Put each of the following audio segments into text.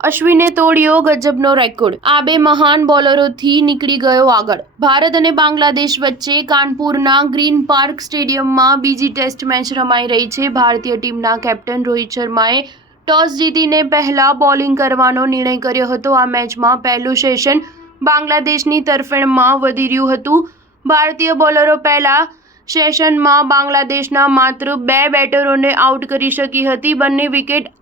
અશ્વિને તોડ્યો ગજબનો record. આ બે મહાન બોલરોથી નીકળી ગયો આગળ। ભારત અને બાંગ્લાદેશ વચ્ચે કાનપુરના ગ્રીન પાર્ક સ્ટેડિયમમાં બીજી ટેસ્ટ મેચ રમાઈ રહી છે। ભારતીય ટીમના કેપ્ટન રોહિત શર્માએ ટોસ જીતીને પહેલા બોલિંગ કરવાનો નિર્ણય કર્યો હતો। આ મેચમાં પહેલું સેશન બાંગ્લાદેશની તરફેણમાં વધી રહ્યું હતું। ભારતીય બોલરો પહેલા સેશનમાં બાંગ્લાદેશના માત્ર 2 બેટરોને આઉટ કરી શકી હતી। બંને વિકેટ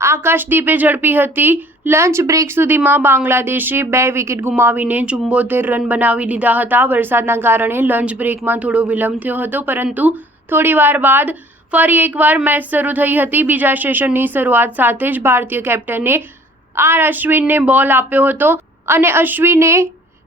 આકાશદીપે ઝડપી હતી। લંચ બ્રેક સુધીમાં બાંગ્લાદેશે 2 વિકેટ ગુમાવીને 74 રન બનાવી લીધા હતા। વરસાદના કારણે લંચ બ્રેકમાં થોડો વિલંબ થયો હતો, પરંતુ થોડીવાર બાદ ફરી એકવાર મેચ શરૂ થઈ હતી। બીજા સેશનની શરૂઆત સાથે જ ભારતીય કેપ્ટને અશ્વિનને બોલ આપ્યો હતો અને અશ્વિને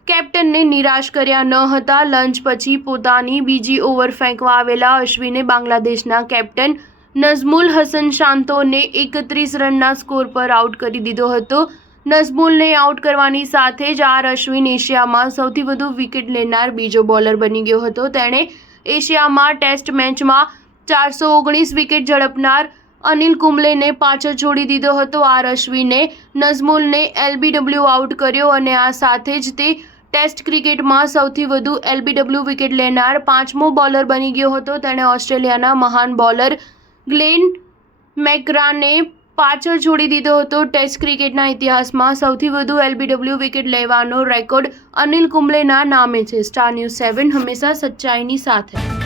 કેપ્ટનને નિરાશ કર્યા ન હતા। લંચ પછી પોતાની બીજી ઓવર ફેંકવા આવેલા અશ્વિને બાંગ્લાદેશના કેપ્ટન નઝમુલ હસન શાંતોને 31 રનના સ્કોર પર આઉટ કરી દીધો હતો। નઝમુલને આઉટ કરવાની સાથે જ અશ્વિન એશિયામાં સૌથી વધુ વિકેટ લેનાર બીજો બોલર બની ગયો હતો। તેણે એશિયામાં ટેસ્ટ મેચમાં 419 વિકેટ ઝડપનાર અનિલ કુંબલેને પાછળ છોડી દીધો હતો। અશ્વિને નઝમુલને LBW આઉટ કર્યો અને આ સાથે જ તે ટેસ્ટ ક્રિકેટમાં સૌથી વધુ LBW વિકેટ લેનાર 5મો બોલર બની ગયો હતો। તેણે ઓસ્ટ્રેલિયાના મહાન બોલર ગ્લેન મેકગ્રાને પાછળ છોડી દીધો હતો। ટેસ્ટ ક્રિકેટના ઇતિહાસમાં સૌથી વધુ LBW વિકેટ લેવાનો રેકોર્ડ અનિલ કુંબલેના નામે છે। સ્ટાર ન્યૂઝ 7 હંમેશા સચ્ચાઈની સાથે।